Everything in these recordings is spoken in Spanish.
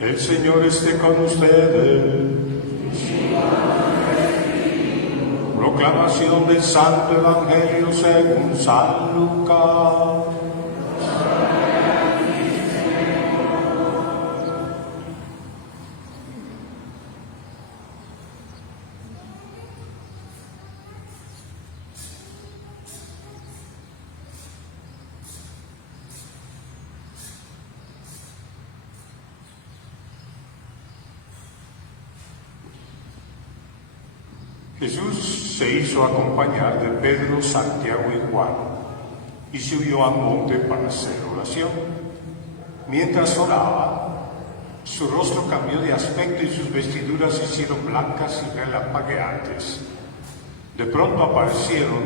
El Señor esté con ustedes. Proclamación del Santo Evangelio según San Lucas. Jesús se hizo acompañar de Pedro, Santiago y Juan y subió al monte para hacer oración. Mientras oraba, su rostro cambió de aspecto y sus vestiduras se hicieron blancas y relampagueantes. De pronto aparecieron,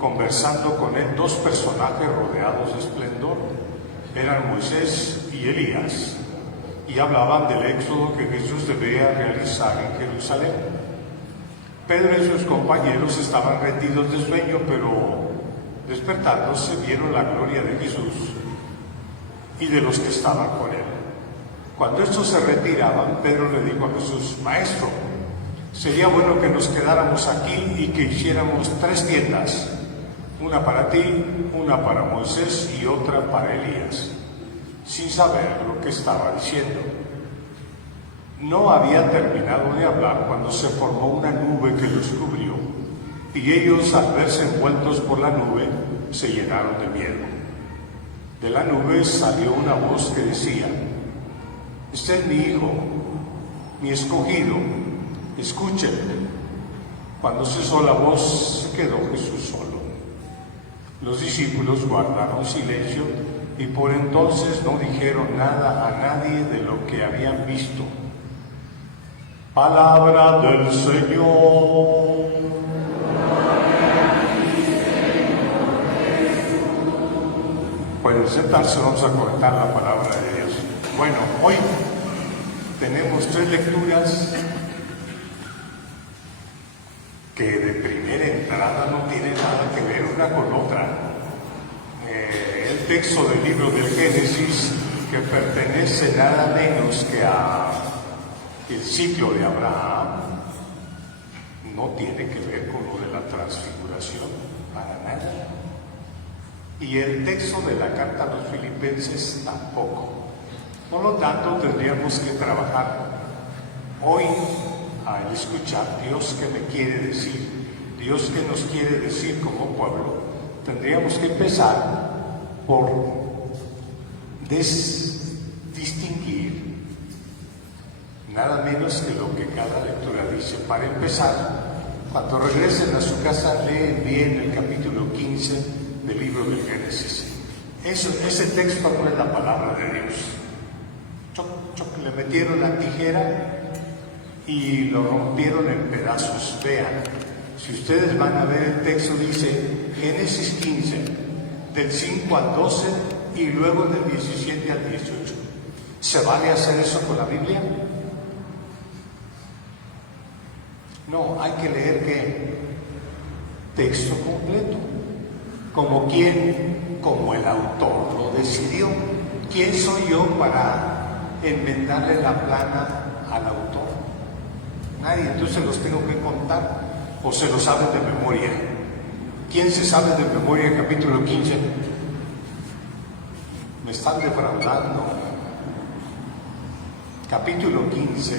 conversando con él, dos personajes rodeados de esplendor. Eran Moisés y Elías, y hablaban del éxodo que Jesús debía realizar en Jerusalén. Pedro y sus compañeros estaban rendidos de sueño, pero despertándose vieron la gloria de Jesús y de los que estaban con él. Cuando estos se retiraban, Pedro le dijo a Jesús: Maestro, sería bueno que nos quedáramos aquí y que hiciéramos 3 tiendas, una para ti, una para Moisés y otra para Elías, sin saber lo que estaba diciendo. No había terminado de hablar cuando se formó una nube que los cubrió, y ellos, al verse envueltos por la nube, se llenaron de miedo. De la nube salió una voz que decía: Este es mi Hijo, mi escogido, escúchenle. Cuando cesó la voz, se quedó Jesús solo. Los discípulos guardaron silencio y por entonces no dijeron nada a nadie de lo que habían visto. Palabra del Señor. Pueden sentarse, vamos a comentar la palabra de Dios. Bueno, hoy tenemos 3 lecturas que de primera entrada no tienen nada que ver una con otra. El texto del libro del Génesis, que pertenece nada menos que a el ciclo de Abraham, no tiene que ver con lo de la transfiguración, para nada. Y el texto de la carta a los Filipenses tampoco. Por lo tanto, tendríamos que trabajar hoy al escuchar Dios que me quiere decir, Dios que nos quiere decir como pueblo. Tendríamos que empezar por distinguir nada menos que lo que cada lectura dice. Para empezar, cuando regresen a su casa, leen bien el capítulo 15 del libro del Génesis. Ese texto no es la palabra de Dios. Le metieron la tijera y lo rompieron en pedazos. Vean, si ustedes van a ver el texto, dice Génesis 15, del 5 al 12 y luego del 17 al 18. ¿Se vale hacer eso con la Biblia? No, hay que leer ¿qué? Texto completo. Como quién, como el autor lo decidió. ¿Quién soy yo para enmendarle la plana al autor? Nadie. Entonces los tengo que contar o se lo saben de memoria. ¿Quién se sabe de memoria el capítulo 15? Me están defraudando. Capítulo 15,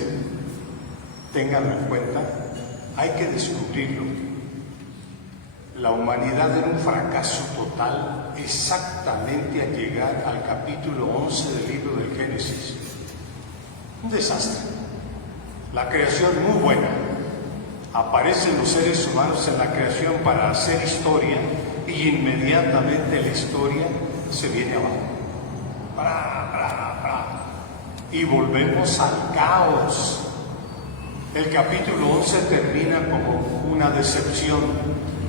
ténganlo en cuenta, hay que descubrirlo. La humanidad era un fracaso total exactamente al llegar al capítulo 11 del libro del Génesis. Un desastre. La creación muy buena. Aparecen los seres humanos en la creación para hacer historia y inmediatamente la historia se viene abajo. Y volvemos al caos. El capítulo 11 termina como una decepción.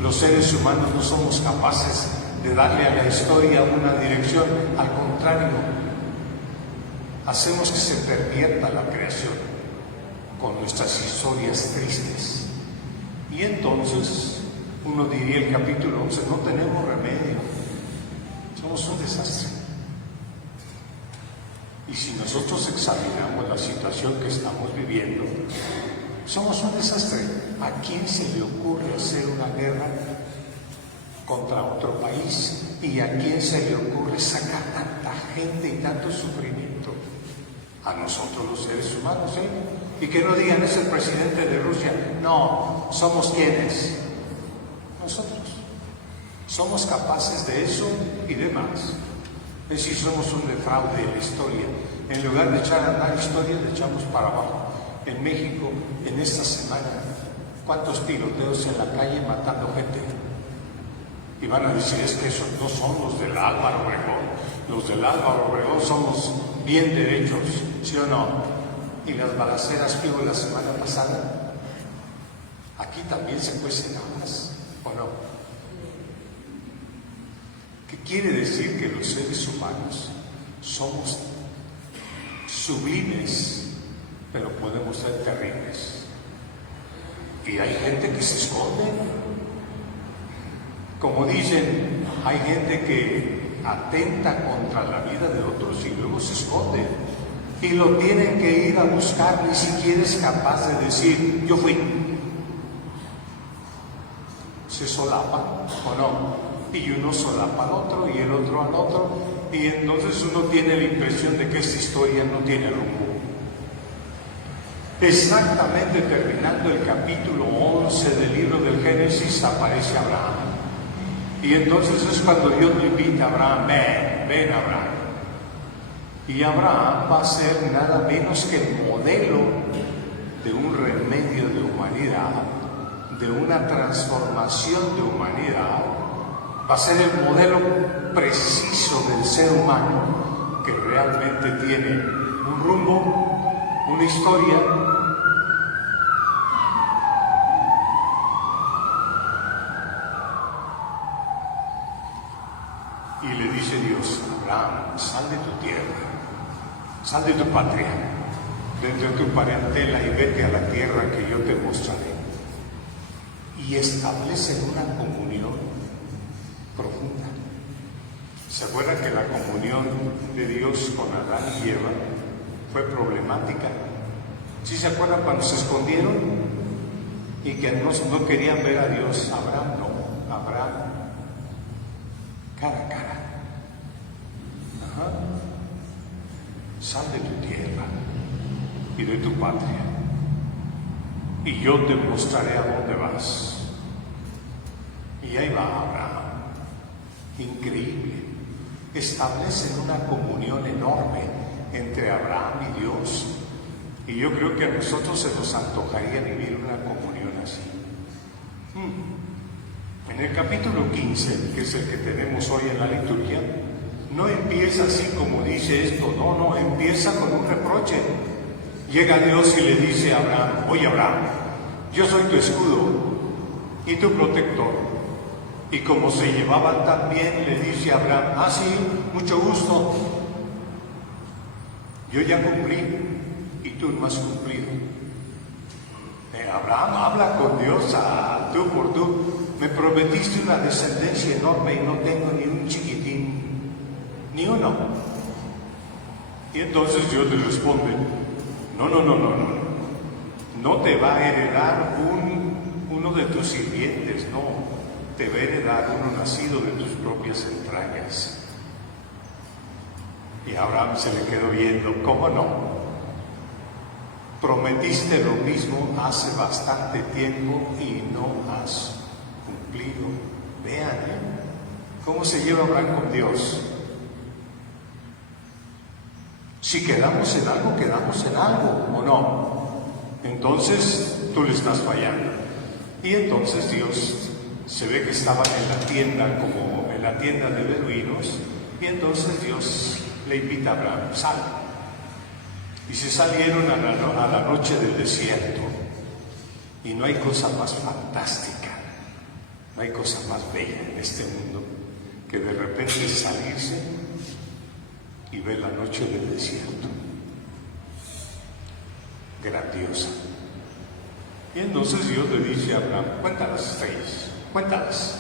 Los seres humanos no somos capaces de darle a la historia una dirección. Al contrario, hacemos que se pervierta la creación con nuestras historias tristes. Y entonces uno diría el capítulo 11, no tenemos remedio, somos un desastre. Y si nosotros examinamos la situación que estamos viviendo, somos un desastre. ¿A quién se le ocurre hacer una guerra contra otro país? ¿Y a quién se le ocurre sacar tanta gente y tanto sufrimiento? A nosotros los seres humanos, ¿eh? Y que no digan es el presidente de Rusia. No, somos quienes. Nosotros. Somos capaces de eso y de más. Es decir, somos un defraude de la historia. En lugar de echar a andar la historia, le echamos para abajo. En México, en esta semana, ¿cuántos tiroteos en la calle matando gente? Y van a decir, es que esos no son los del Álvaro Obregón. Los del Álvaro Obregón somos bien derechos, ¿sí o no? Y las balaceras que hubo la semana pasada, aquí también se cuecen habas, ¿o no? ¿Qué quiere decir? Que los seres humanos somos sublimes, pero podemos ser terribles. Y hay gente que se esconde. Como dicen, hay gente que atenta contra la vida de otros y luego se esconde. Y lo tienen que ir a buscar, ni siquiera es capaz de decir, yo fui. Se solapan, ¿o no? Y uno solapa al otro y el otro al otro, y entonces uno tiene la impresión de que esta historia no tiene rumbo. Exactamente terminando el capítulo 11 del libro del Génesis, aparece Abraham. Y entonces es cuando Dios le invita a Abraham, ven Abraham. Y Abraham va a ser nada menos que el modelo de un remedio de humanidad, de una transformación de humanidad. Va a ser el modelo preciso del ser humano que realmente tiene un rumbo, una historia. Y le dice Dios, Abraham, sal de tu tierra, sal de tu patria, de tu parentela y vete a la tierra que yo te mostraré. Y establece una comunión profunda. ¿Se acuerdan que la comunión de Dios con Adán y Eva fue problemática? ¿Sí se acuerdan cuando se escondieron y que no querían ver a Dios? Abraham no, Abraham cara a cara. Ajá. Sal de tu tierra y de tu patria y yo te mostraré a dónde vas. Y ahí va Abraham. Increíble. Establecen una comunión enorme entre Abraham y Dios. Y yo creo que a nosotros se nos antojaría vivir una comunión así. En el capítulo 15, que es el que tenemos hoy en la liturgia, no empieza así como dice esto, no, empieza con un reproche. Llega Dios y le dice a Abraham, oye Abraham, yo soy tu escudo y tu protector. Y como se llevaban tan bien, le dice a Abraham, sí, mucho gusto. Yo ya cumplí y tú no has cumplido. Abraham habla con Dios tú por tú. Me prometiste una descendencia enorme y no tengo ni un chiquitín, ni uno. Y entonces Dios le responde, no. No te va a heredar uno de tus sirvientes, no. Te va a heredar uno nacido de tus propias entrañas. Y Abraham se le quedó viendo, ¿cómo no? Prometiste lo mismo hace bastante tiempo y no has cumplido. Vean, ¿cómo se lleva Abraham con Dios? Si quedamos en algo, quedamos en algo, ¿o no? Entonces tú le estás fallando. Y entonces Dios se ve que estaban en la tienda, como en la tienda de beduinos, y entonces Dios le invita a Abraham, sal. Y se salieron a la noche del desierto. Y no hay cosa más fantástica, no hay cosa más bella en este mundo que de repente salirse y ver la noche del desierto. Grandiosa. Y entonces Dios le dice a Abraham, cuenta las estrellas, cuéntalas.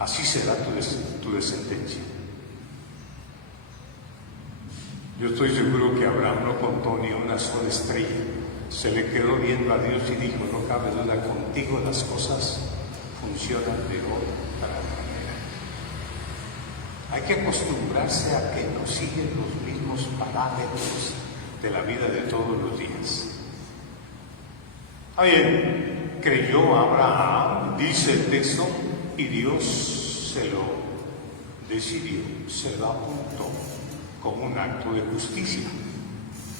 Así será tu descendencia. Yo estoy seguro que Abraham no contó ni una sola estrella. Se le quedó viendo a Dios y dijo, no cabe duda, contigo las cosas funcionan de otra manera. Hay que acostumbrarse a que nos siguen los mismos parámetros de la vida de todos los días. Bien, creyó Abraham, dice el texto, y Dios se lo decidió, se lo apuntó como un acto de justicia.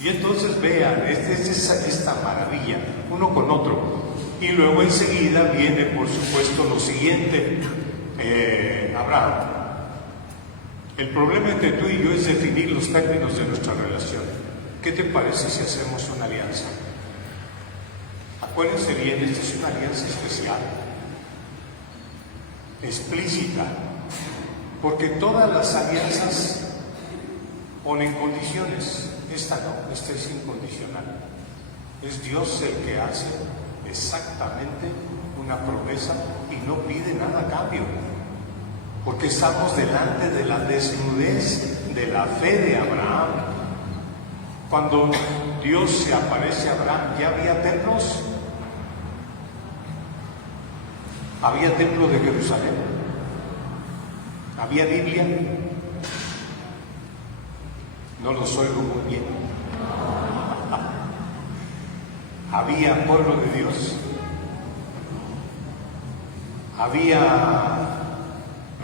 Y entonces vean, esta maravilla, uno con otro. Y luego enseguida viene, por supuesto, lo siguiente. Abraham, el problema entre tú y yo es definir los términos de nuestra relación. ¿Qué te parece si hacemos una alianza? Acuérdense bien, esta es una alianza especial, explícita, porque todas las alianzas ponen condiciones. Esta no, esta es incondicional. Es Dios el que hace exactamente una promesa y no pide nada a cambio, porque estamos delante de la desnudez de la fe de Abraham. Cuando Dios se aparece a Abraham, ¿ya había templos? ¿Había templo de Jerusalén? ¿Había Biblia? No los oigo muy bien. ¿Había pueblo de Dios? ¿Había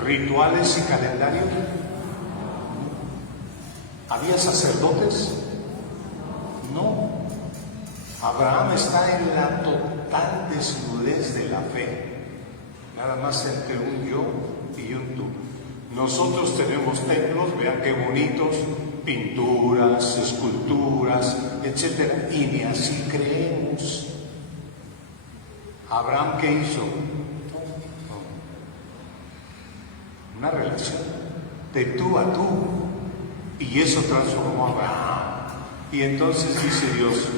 rituales y calendario? ¿Había sacerdotes? No. Abraham está en la total desnudez de la fe, nada más entre un yo y un tú. Nosotros tenemos templos, vean qué bonitos, pinturas, esculturas, etc. Y ni así creemos. ¿Abraham qué hizo? Una relación de tú a tú. Y eso transformó a Abraham. Y entonces dice Dios,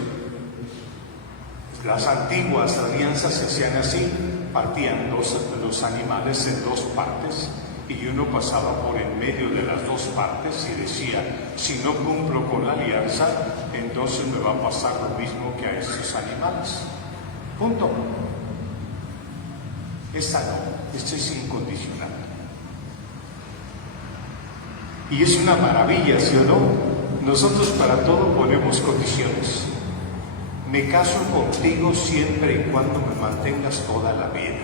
las antiguas alianzas se hacían así, partían los animales en dos partes y uno pasaba por en medio de las dos partes y decía, si no cumplo con la alianza, entonces me va a pasar lo mismo que a estos animales. Punto. Esta no, esta es incondicional. Y es una maravilla, ¿sí o no? Nosotros para todo ponemos condiciones. Me caso contigo siempre y cuando me mantengas toda la vida.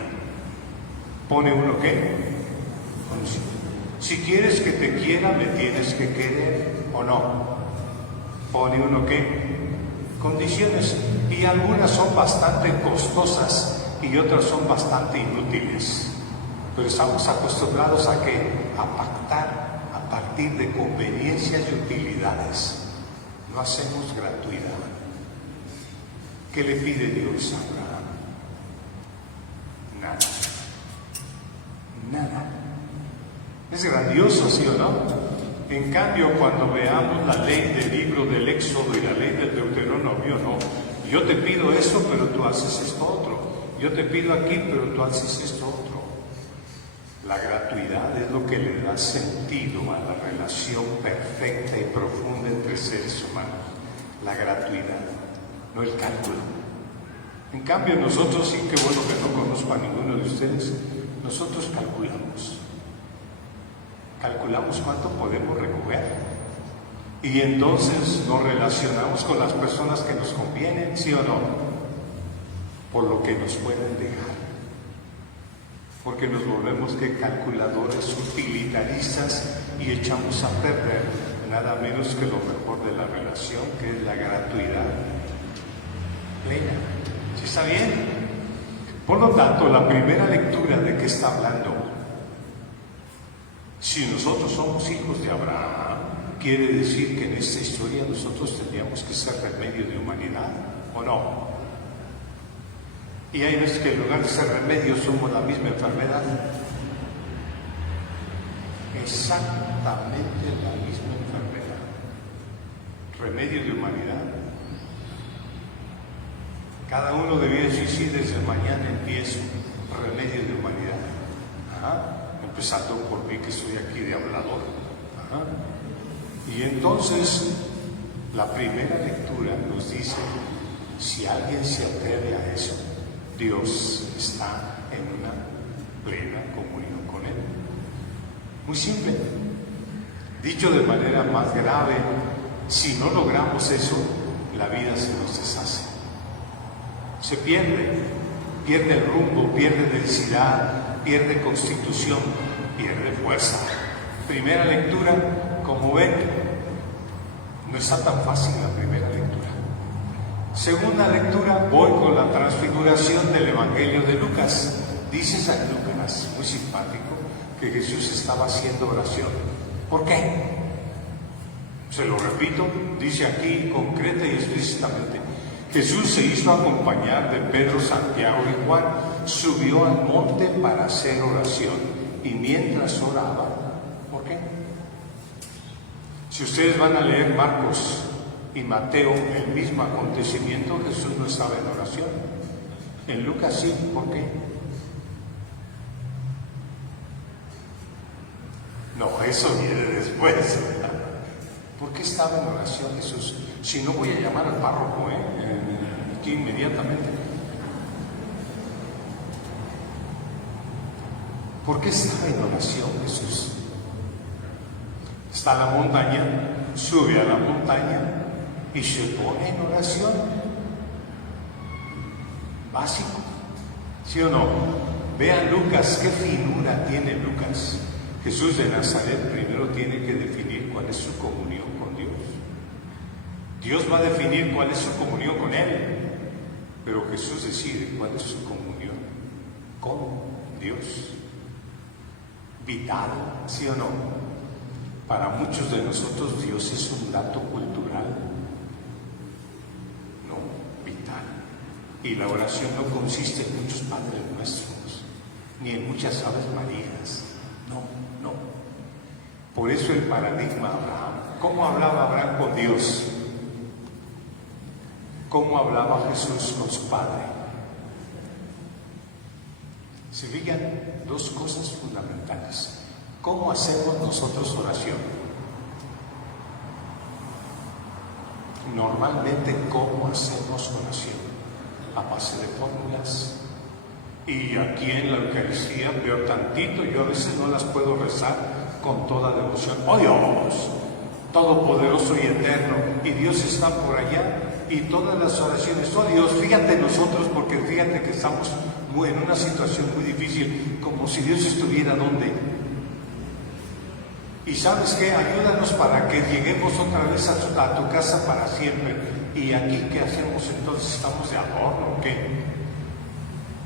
¿Pone uno qué? Si quieres que te quiera, me tienes que querer o no. ¿Pone uno qué? Condiciones. Y algunas son bastante costosas y otras son bastante inútiles. Pero estamos acostumbrados ¿a qué? A pactar a partir de conveniencias y utilidades. No hacemos gratuidad. ¿Qué le pide Dios a Abraham? Nada. Nada. Es grandioso, ¿sí o no? En cambio, cuando veamos la ley del libro del Éxodo y la ley del Deuteronomio, no. Yo te pido eso, pero tú haces esto otro. Yo te pido aquí, pero tú haces esto otro. La gratuidad es lo que le da sentido a la relación perfecta y profunda entre seres humanos. La gratuidad, no el cálculo. En cambio nosotros, sí, qué bueno que no conozco a ninguno de ustedes, nosotros calculamos. Calculamos cuánto podemos recoger. Y entonces nos relacionamos con las personas que nos convienen, ¿sí o no? Por lo que nos pueden dejar. Porque nos volvemos que calculadores utilitaristas y echamos a perder nada menos que lo mejor de la relación, que es la gratuidad plena. ¿Sí está bien? Por lo tanto, la primera lectura de qué está hablando, si nosotros somos hijos de Abraham, quiere decir que en esta historia nosotros tendríamos que ser remedio de humanidad, ¿o no? Y hay veces que en lugar de ser remedio somos la misma enfermedad. Exactamente la misma enfermedad. Remedio de humanidad. Cada uno debía decir, sí, desde mañana empiezo. Remedio de humanidad. Empezando por mí que estoy aquí de hablador. Y entonces, la primera lectura nos dice, si alguien se atreve a eso, Dios está en una plena comunión con Él. Muy simple. Dicho de manera más grave, si no logramos eso, la vida se nos deshace. Se pierde el rumbo, pierde densidad, pierde constitución, pierde fuerza. Primera lectura, como ven, no está tan fácil la primera lectura. Segunda lectura, voy con la transfiguración del Evangelio de Lucas. Dice San Lucas, muy simpático, que Jesús estaba haciendo oración. ¿Por qué? Se lo repito, dice aquí concreta y explícitamente. Jesús se hizo acompañar de Pedro, Santiago y Juan, subió al monte para hacer oración y mientras oraba, ¿por qué? Si ustedes van a leer Marcos y Mateo, el mismo acontecimiento, Jesús no estaba en oración. En Lucas sí, ¿por qué? No, eso viene después. ¿Por qué estaba en oración Jesús? Si no, voy a llamar al párroco, aquí inmediatamente. ¿Por qué estaba en oración Jesús? Está en la montaña, sube a la montaña y se pone en oración. Básico, ¿sí o no? Vean Lucas, qué finura tiene Lucas. Jesús de Nazaret primero tiene que definir cuál es su comunión con Dios. Dios va a definir cuál es su comunión con Él, pero Jesús decide cuál es su comunión con Dios. Vital, ¿sí o no? Para muchos de nosotros Dios es un dato cultural, no, vital. Y la oración no consiste en muchos Padres Nuestros, ni en muchas Aves Marías, no. Por eso el paradigma Abraham. ¿Cómo hablaba Abraham con Dios? ¿Cómo hablaba Jesús con su Padre? Se fijan, dos cosas fundamentales. ¿Cómo hacemos nosotros oración? Normalmente, ¿cómo hacemos oración? A base de fórmulas. Y aquí en la Eucaristía veo tantito, yo a veces no las puedo rezar con toda devoción. ¡Oh Dios! Todopoderoso y eterno, y Dios está por allá, y todas las oraciones, ¡oh Dios! Fíjate nosotros, porque fíjate que estamos en una situación muy difícil, como si Dios estuviera ¿dónde? Y ¿sabes qué? Ayúdanos para que lleguemos otra vez a tu casa para siempre. ¿Y aquí qué hacemos entonces? ¿Estamos de adorno o qué?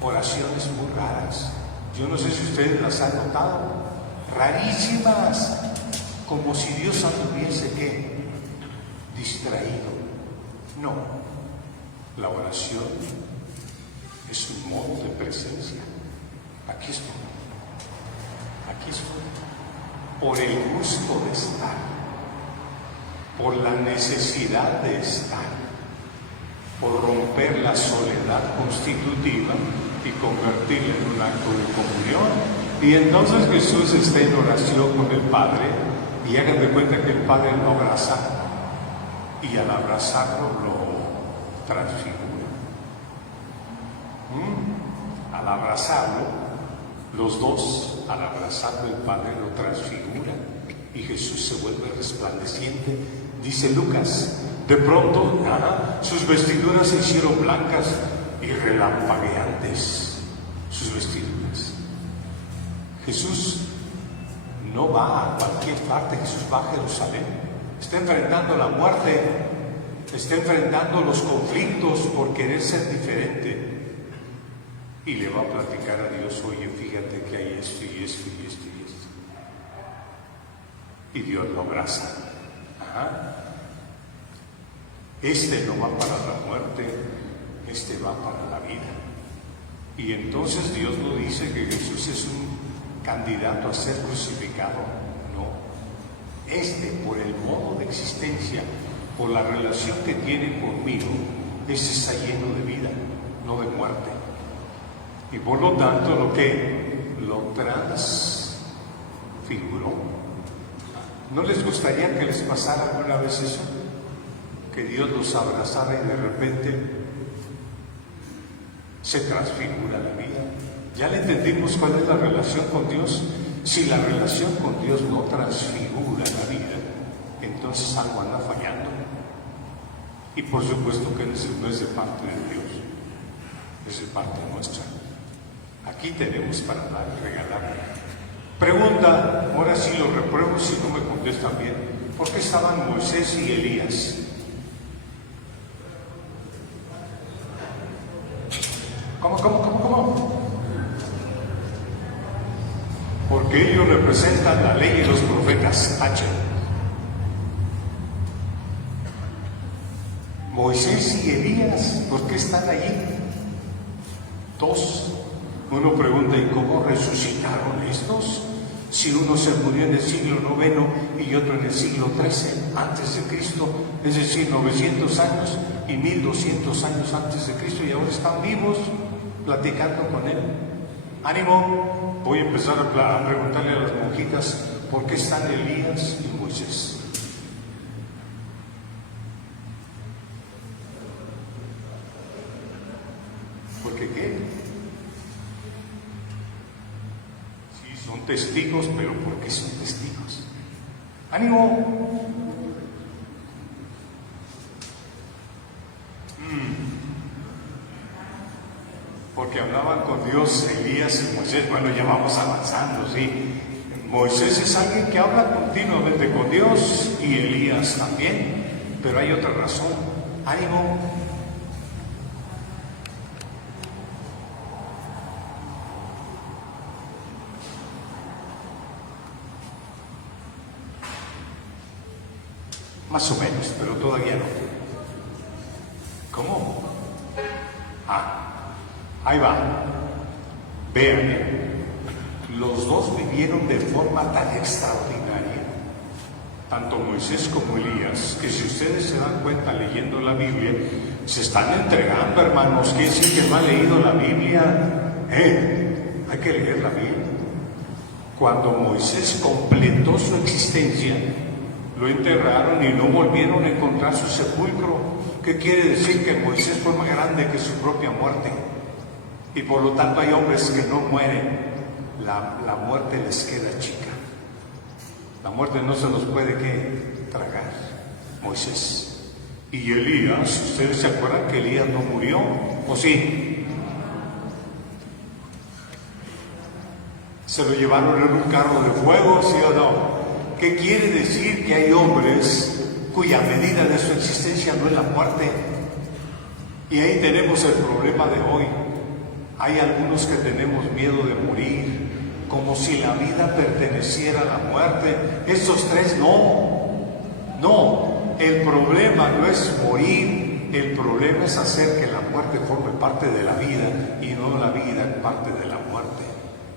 Oraciones muy raras. Yo no sé si ustedes las han notado. Rarísimas, como si Dios anduviese ¿qué? Distraído. No, la oración es un modo de presencia. Aquí estoy, por el gusto de estar, por la necesidad de estar, por romper la soledad constitutiva y convertirla en un acto de comunión. Y entonces Jesús está en oración con el Padre, y hagan de cuenta que el Padre lo abraza, y al abrazarlo lo transfigura. Al abrazarlo, los dos, al abrazarlo el Padre lo transfigura, y Jesús se vuelve resplandeciente. Dice Lucas, de pronto sus vestiduras se hicieron blancas y relampagueantes, sus vestiduras. Jesús no va a cualquier parte, Jesús va a Jerusalén, está enfrentando la muerte, está enfrentando los conflictos por querer ser diferente, y le va a platicar a Dios, oye, fíjate que hay esto y esto y esto y esto, y Dios lo abraza. Este no va para la muerte, este va para la vida. Y entonces Dios no dice que Jesús es un candidato a ser crucificado, no. Por el modo de existencia, por la relación que tiene conmigo, está lleno de vida, no de muerte. Y por lo tanto, lo transfiguró. ¿No les gustaría que les pasara alguna vez eso? Que Dios los abrazara y de repente se transfigura la vida. ¿Ya le entendimos cuál es la relación con Dios? Si la relación con Dios no transfigura la vida, entonces algo anda fallando. Y por supuesto que no es de parte de Dios, es de parte nuestra. Aquí tenemos para dar y regalar. Pregunta, ahora sí lo repruebo si no me contestan bien. ¿Por qué estaban Moisés y Elías? ¿Cómo? Porque ellos representan la ley y los profetas. H. Moisés y Elías, ¿por qué están allí? Dos. Uno pregunta, ¿y cómo resucitaron estos? Si uno se murió en el siglo IX y otro en el siglo XIII antes de Cristo, es decir, 900 años y 1200 años antes de Cristo, y ahora están vivos platicando con él. Ánimo, voy a empezar a preguntarle a las monjitas por qué están Elías y Moisés. ¿Por qué qué? Sí, son testigos, pero ¿por qué son testigos? ¡Ánimo! Porque hablaban con Dios, Elías y Moisés. Bueno, ya vamos avanzando, ¿sí? Moisés es alguien que habla continuamente con Dios y Elías también, pero hay otra razón. ¡Ánimo! Más o menos, pero todavía no. ¿Cómo? Ahí va. Vean, los dos vivieron de forma tan extraordinaria, tanto Moisés como Elías, que si ustedes se dan cuenta leyendo la Biblia, se están entregando, hermanos. ¿Quiere decir que no han leído la Biblia? Hay que leer la Biblia. Cuando Moisés completó su existencia, lo enterraron y no volvieron a encontrar su sepulcro. ¿Qué quiere decir? Que Moisés fue más grande que su propia muerte. Y por lo tanto hay hombres que no mueren. La muerte les queda chica. La muerte no se los puede tragar. Moisés. Y Elías, ¿ustedes se acuerdan que Elías no murió? ¿O sí? Se lo llevaron en un carro de fuego, ¿sí o no? ¿Qué quiere decir? Que hay hombres cuya medida de su existencia no es la muerte. Y ahí tenemos el problema de hoy. Hay algunos que tenemos miedo de morir, como si la vida perteneciera a la muerte. Estos tres no. El problema no es morir, el problema es hacer que la muerte forme parte de la vida y no la vida parte de la muerte.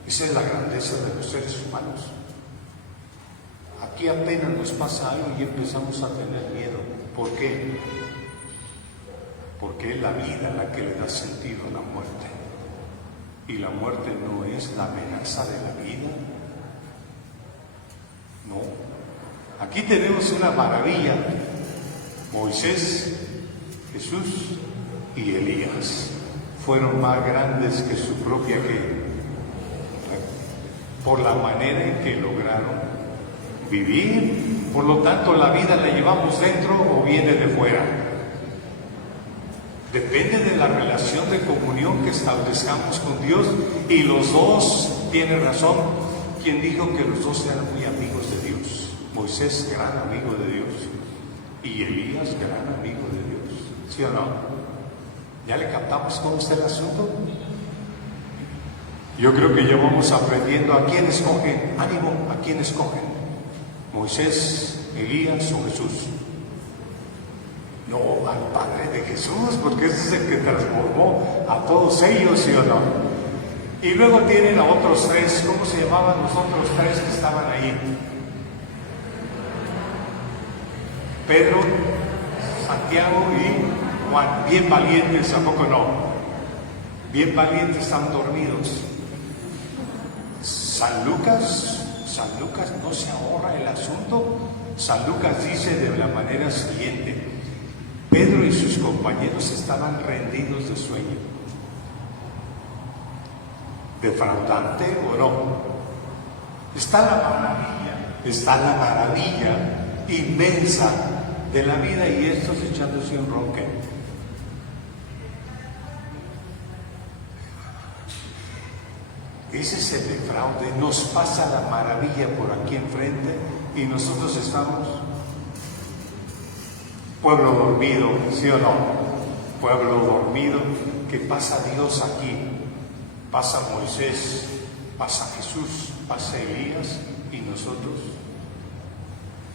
Esa es la grandeza de los seres humanos. Aquí apenas nos pasa algo y empezamos a tener miedo. ¿Por qué? Porque es la vida la que le da sentido a la muerte. Y la muerte no es la amenaza de la vida. No. Aquí tenemos una maravilla. Moisés, Jesús y Elías fueron más grandes que su propia por la manera en que lograron vivir. Por lo tanto, ¿la vida la llevamos dentro o viene de fuera? Depende de la relación de comunión que establezcamos con Dios. Y los dos, tienen razón, quien dijo que los dos eran muy amigos de Dios. Moisés, gran amigo de Dios, y Elías, gran amigo de Dios. ¿Sí o no? ¿Ya le captamos cómo está el asunto? Yo creo que ya vamos aprendiendo a quién escogen. Ánimo, ¿a quién escogen? ¿Moisés, Elías o Jesús? No, al Padre de Jesús, porque ese es el que transformó a todos ellos, ¿sí o no? Y luego tienen a otros tres. ¿Cómo se llamaban los otros tres que estaban ahí? Pedro, Santiago y Juan. Bien valientes, ¿a poco no? Bien valientes, están dormidos. San Lucas, San Lucas no se ahorra el asunto. San Lucas dice de la manera siguiente: Pedro y sus compañeros estaban rendidos de sueño. ¿Defraudante o no? Está la maravilla inmensa de la vida y estos echándose un ronque. Ese es el defraude. Nos pasa la maravilla por aquí enfrente y nosotros estamos pueblo dormido, ¿sí o no? Pueblo dormido, que pasa Dios aquí, pasa Moisés, pasa Jesús, pasa Elías y nosotros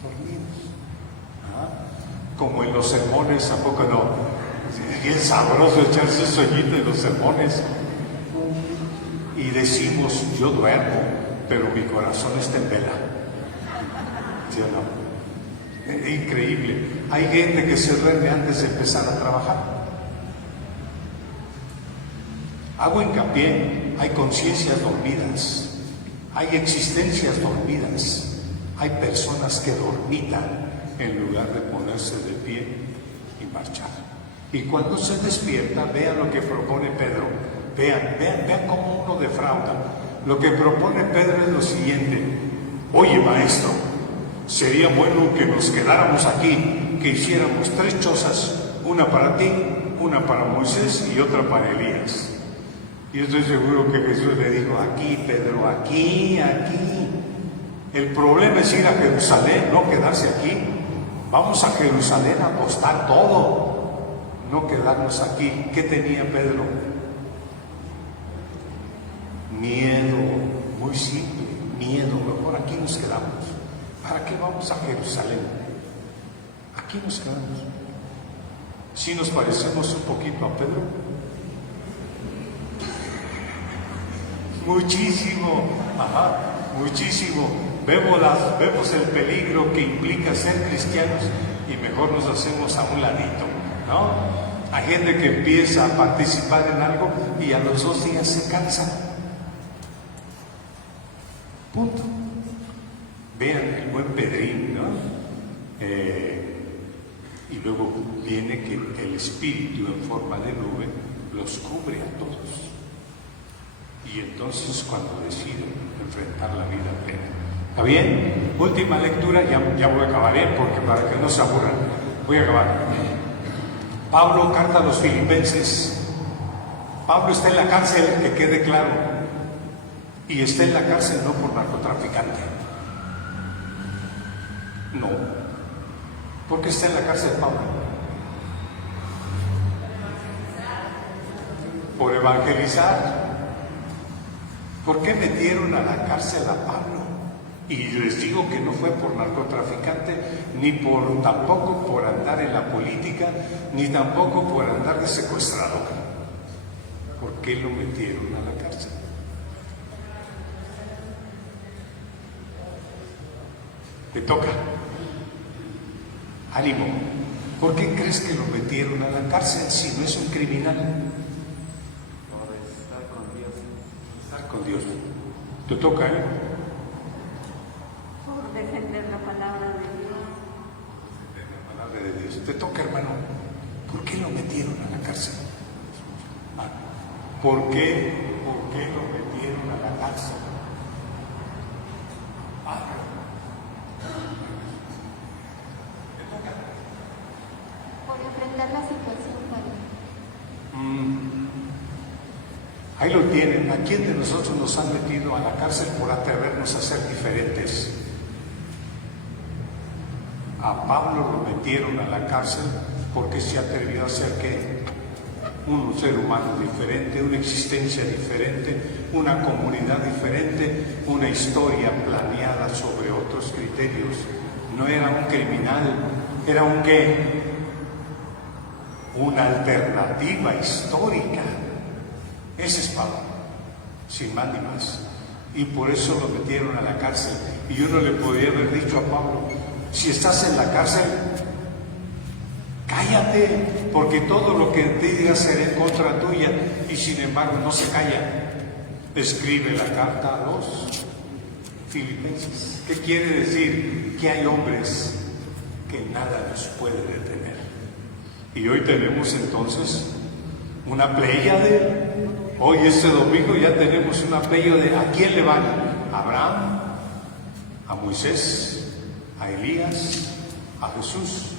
dormidos. Como en los sermones, ¿a poco no? Es bien sabroso echarse sueñito en los sermones. Y decimos, yo duermo, pero mi corazón está en vela. ¿Sí o no? Es increíble. Hay gente que se duerme antes de empezar a trabajar. Hago hincapié, hay conciencias dormidas, hay existencias dormidas, hay personas que dormitan en lugar de ponerse de pie y marchar. Y cuando se despierta, vean lo que propone Pedro. Vean cómo uno defrauda. Lo que propone Pedro es lo siguiente: oye, maestro, sería bueno que nos quedáramos aquí, que hiciéramos 3 chozas, una para ti, una para Moisés y otra para Elías. Y estoy seguro que Jesús le dijo: aquí, Pedro, aquí. El problema es ir a Jerusalén, no quedarse aquí. Vamos a Jerusalén a apostar todo, no quedarnos aquí. ¿Qué tenía Pedro? Miedo, muy simple, miedo. Mejor aquí nos quedamos. ¿Para qué vamos a Jerusalén? Aquí nos quedamos. ¿Sí nos parecemos un poquito a Pedro? Muchísimo, muchísimo. Vemos el peligro que implica ser cristianos y mejor nos hacemos a un ladito, ¿no? Hay gente que empieza a participar en algo y a los 2 días se cansa. Punto. Vean el buen Pedrín, ¿no? Y luego viene que el Espíritu en forma de nube los cubre a todos. Y entonces cuando deciden enfrentar la vida plena. ¿Está bien? Última lectura, ya voy a acabar, porque para que no se aburran, voy a acabar. Pablo, carta a los Filipenses. Pablo está en la cárcel, que quede claro. Y está en la cárcel no por narcotraficante. No. ¿Por qué está en la cárcel Pablo? Por evangelizar. ¿Por qué metieron a la cárcel a Pablo? Y les digo que no fue por narcotraficante, ni tampoco por andar en la política, ni tampoco por andar de secuestrador. ¿Por qué lo metieron a la cárcel? Te toca. Ánimo. ¿Por qué crees que lo metieron a la cárcel si no es un criminal? Por estar con Dios. Estar con Dios. Te toca, Por defender la palabra de Dios. Defender la palabra de Dios. Te toca, hermano. ¿Por qué lo metieron a la cárcel? ¿Por qué lo metieron a la cárcel? Por enfrentar la situación, Ahí lo tienen. ¿A quién de nosotros nos han metido a la cárcel por atrevernos a ser diferentes? A Pablo lo metieron a la cárcel porque se atrevió a ser ¿qué? Un ser humano diferente, una existencia diferente, una comunidad diferente, una historia planeada sobre otros criterios. No era un criminal, era un ¿qué? Una alternativa histórica. Ese es Pablo, sin más ni más. Y por eso lo metieron a la cárcel. Y uno le podría haber dicho a Pablo: si estás en la cárcel, cállate, porque todo lo que te diga será en contra tuya. Y sin embargo no se calla. Escribe la carta a los Filipenses. ¿Qué quiere decir? Que hay hombres que nada nos puede detener. Y hoy tenemos entonces una pléyade. Hoy este domingo ya tenemos una pléyade. ¿A quién le van? A Abraham, a Moisés, a Elías, a Jesús,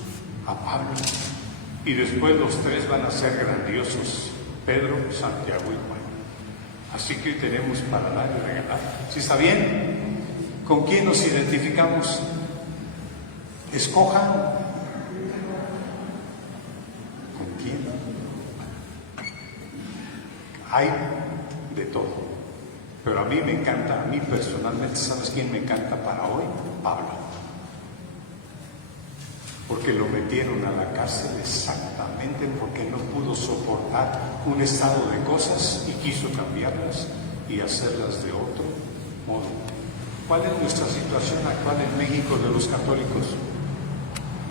a Pablo. Y después los tres van a ser grandiosos: Pedro, Santiago y Juan. Así que hoy tenemos para dar y regalar. ¿Sí está bien? ¿Con quién nos identificamos? Escojan. ¿Con quién? Hay de todo. Pero a mí me encanta, a mí personalmente, ¿sabes quién me encanta para hoy? Pablo. Porque lo metieron a la cárcel exactamente porque no pudo soportar un estado de cosas y quiso cambiarlas y hacerlas de otro modo. ¿Cuál es nuestra situación actual en México de los católicos?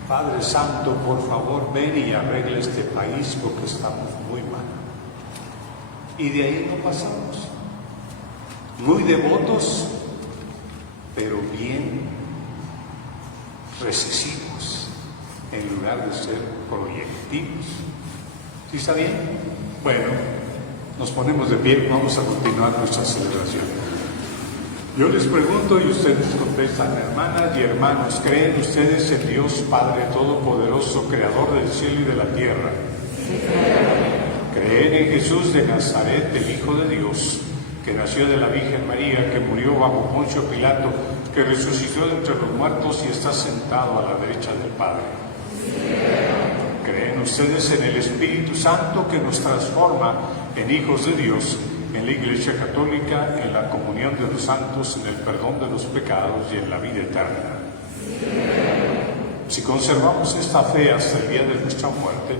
Padre Santo, por favor, ven y arregla este país porque estamos muy mal. Y de ahí no pasamos. Muy devotos, pero bien recesivos, en lugar de ser proyectivos. ¿Sí está bien? Bueno, nos ponemos de pie, vamos a continuar nuestra celebración. Yo les pregunto y ustedes contestan: hermanas y hermanos, ¿creen ustedes en Dios Padre Todopoderoso, Creador del cielo y de la tierra? ¿Creen en Jesús de Nazaret, el Hijo de Dios, que nació de la Virgen María, que murió bajo Poncio Pilato, que resucitó de entre los muertos y está sentado a la derecha del Padre? ¿Creen ustedes en el Espíritu Santo, que nos transforma en hijos de Dios, en la Iglesia Católica, en la comunión de los santos, en el perdón de los pecados y en la vida eterna? Si conservamos esta fe hasta el día de nuestra muerte,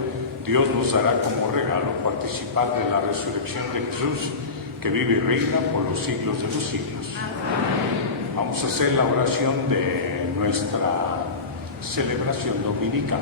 Dios nos dará como regalo participar de la resurrección de Jesús, que vive y reina por los siglos de los siglos. Vamos a hacer la oración de nuestra celebración dominical.